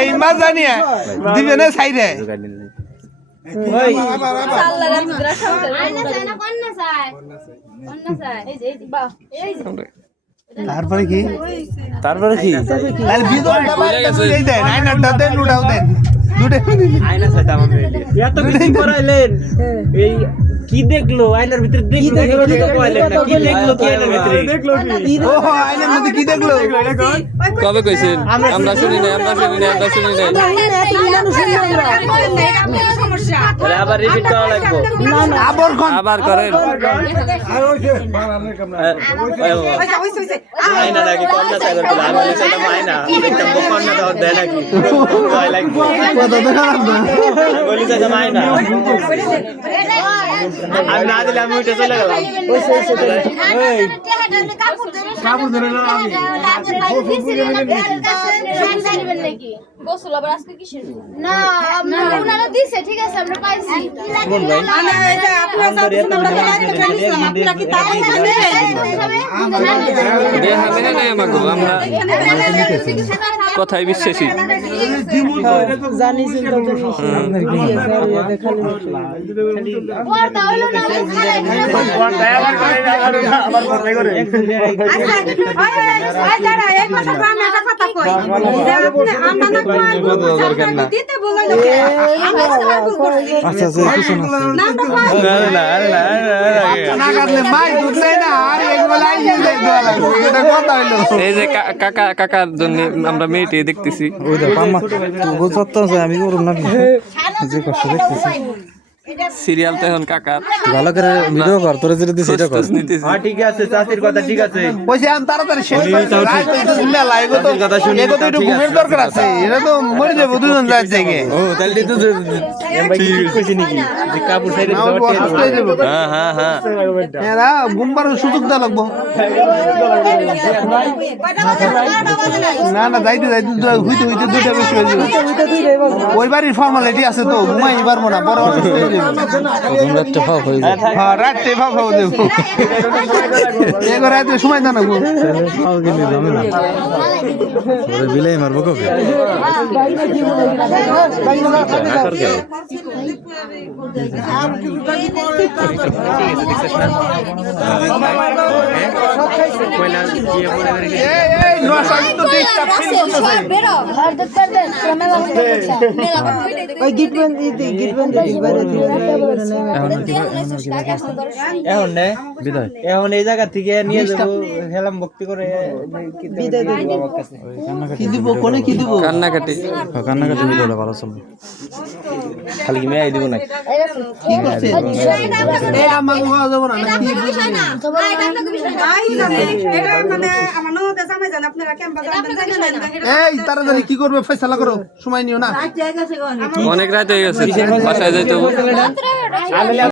এই মাছ জানিয়ে দিবে না সাইডে তারপরে কি তারপরে কি তাহলে বিদলটা এই দেন আয়নাটা দেন উঠাও দেন দুটো আয়না সাইডা আমাদের এত কিছু করাইলেন এই কি দেখলো আয়নার ভিতরে দেখলো কি তো কইলেন না কি দেখলো কি আয়নার ভিতরে দেখলো কি ও আয়নার মধ্যে কি দেখলো কবে কইছেন আমরা শুনি না তাহলে আবার রিপিট করা লাগবে আবার করেন আয়না নাকি কন্যা সাগর বলে আমি বলেছিলাম আয়না একটা কন্যা দাও দেয় নাকি কয় লাগবে কত দেখা লাগবে বলেছিলাম আয়না আমি না দিলে আমি উঠে চলে গেলাম কাপড় ধরে না আমি গোসল আবার আজকে কিসের না আপনারা দিছে ঠিক আছে আমরা পাইছি কোন ভাই না এই যে আপনারা যাচ্ছেন আমরা বাইরে খাইছিলাম আপনারা কি তাই জানেন দেখাবে না আমাকে আমরা কথাই বিশ্বাসী জানিস তো আপনার কি খালি পর্দা হলো না আবার বড় করে আচ্ছা এই দাঁড়া এই কথা আমি একটা কথা কই যে আপনি আমরা না কই দিতে বলে লোকে আচ্ছা আচ্ছা কিছু না না না কাটলে মাই দুধ দেয় না আর এগুলো লাগিয়ে দেয় এটা কথা হইলো এই যে কাকার জন্য আমরা মেয়েটি দেখতেছি ওই দেখ আমার বুঝতে আছে আমি করব না যে কষ্ট দেখতেছি সিরিয়াল তো এখন কাকার ভালো করে ভিডিও কর তোরে যেটা দিছি এটা কর হ্যাঁ ঠিক আছে চাচির কথা ঠিক আছে কইছে আমি তাড়াতাড়ি শেষ মেলা এগো তো এগো তো একটু ঘুমের দরকার আছে এটা তো মরে যাবো দুজন যার জায়গায় ও তাহলে তো আমরা কি ঠিক কইছি নাকি যে কাপড় সাইডে হ্যাঁ এরা ঘুমবার সুযোগ দেওয়া লাগবো না যাইতে হইতে দুইটা বেশি হয়ে যাবে ওই বাড়ির ফর্মালিটি আছে তো ঘুমাই পারবো না বড় রাতে ফাও হয়ে যায় হ্যাঁ রাতে ফাও দেবো এগো রাতে সময় দাও না গো ফাও গেলে যাবে না ওরে বিলাই মারবো কবে এই নশাই তো ডিস্টার্ব ফিল করতেছে বেরো ঘর দেখতে দেন মেলা মেলা ওই গিটবেন বাইরে এখন নে বিদায় এখন এই জায়গা থেকে নিয়ে যাব হেলাম ভক্তি করে বিদায় দেব আমার কাছে কি দিব কোনে কি দিব কান্নাকাটি কান্নাকাটি ভিডিওটা ভালো চলবে খালি কি মেয়ে দিব না কি করছে এই আমাকে হওয়া যাব না এটা আপনাকে বিষয় না এটা আপনাকে বিষয় না এটা মানে আমার ননদে জামাই জান আপনারা কেমন জানেন এই তাড়াতাড়ি কি করবে ফয়সালা করো সময় নিও না অনেক রাত হয়ে গেছে বাসায় যাইতে হবে